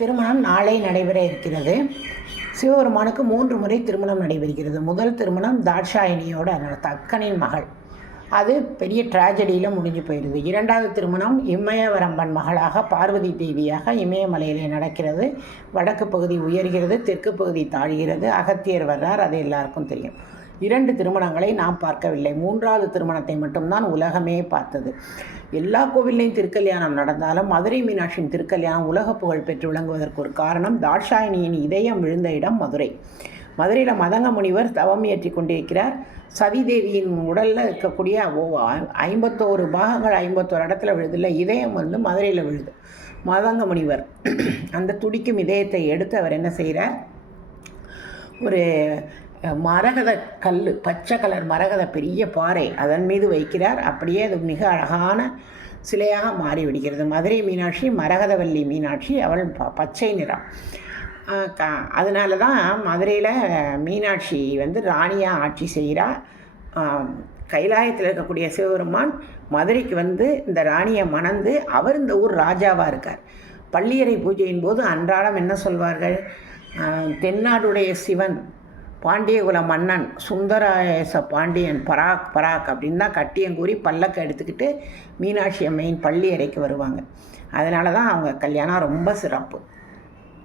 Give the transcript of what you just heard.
திருமணம் நாளை நடைபெற இருக்கிறது. சிவபெருமானுக்கு 3 முறை திருமணம் நடைபெறுகிறது. முதல் திருமணம் தாட்சாயணியோட தக்கனின் மகள், அது பெரிய ட்ராஜடியில் முடிஞ்சு போயிடுது. 2வது திருமணம் இமயவரம்பன் மகளாக பார்வதி தேவியாக இமயமலையிலே நடக்கிறது. வடக்கு பகுதி உயர்கிறது, தெற்கு பகுதி தாழ்கிறது. அகத்தியர் வர்றார், அது எல்லாருக்கும் தெரியும். 2 திருமணங்களை நாம் பார்க்கவில்லை. 3வது திருமணத்தை மட்டும்தான் உலகமே பார்த்தது. எல்லா கோவில்லையும் திருக்கல்யாணம் நடந்தாலும் மதுரை மீனாட்சியின் திருக்கல்யாணம் உலக புகழ் பெற்று விளங்குவதற்கு ஒரு காரணம், தாட்சாயணியின் இதயம் விழுந்த இடம் மதுரை. மதுரையில் மதங்க முனிவர் தவம் இயற்றி கொண்டிருக்கிறார். சதிதேவியின் உடலில் இருக்கக்கூடிய 51 பாகங்கள் 51 இடத்துல விழுதில்லை, இதயம் மதுரையில் விழுது. மதங்க முனிவர் அந்த துடிக்கும் இதயத்தை எடுத்து அவர் என்ன செய்கிறார், ஒரு மரகத கல், பச்சை கலர் மரகத பெரிய பாறை, அதன் மீது வைக்கிறார். அப்படியே அது மிக அழகான சிலையாக மாறிவிடுகிறது. மதுரை மீனாட்சி மரகதவல்லி மீனாட்சி, அவள் பச்சை நிறம். அதனால தான் மதுரையில் மீனாட்சி ராணியாக ஆட்சி செய்கிறார். கைலாயத்தில் இருக்கக்கூடிய சிவபெருமான் மதுரைக்கு இந்த ராணியை மணந்து அவர் இந்த ஊர் ராஜாவாக இருக்கார். பள்ளியறை பூஜையின் போது அன்றாடம் என்ன சொல்வார்கள், தென்னாடுடைய சிவன், பாண்டியகுல மன்னன், சுந்தரேச பாண்டியன், பராக் பராக் அப்படின்னு தான் கட்டியங்கூறி பல்லக்க எடுத்துக்கிட்டு மீனாட்சி அம்மையின் பள்ளி அறைக்கு வருவாங்க. அதனால தான் அவங்க கல்யாணம் ரொம்ப சிறப்பு.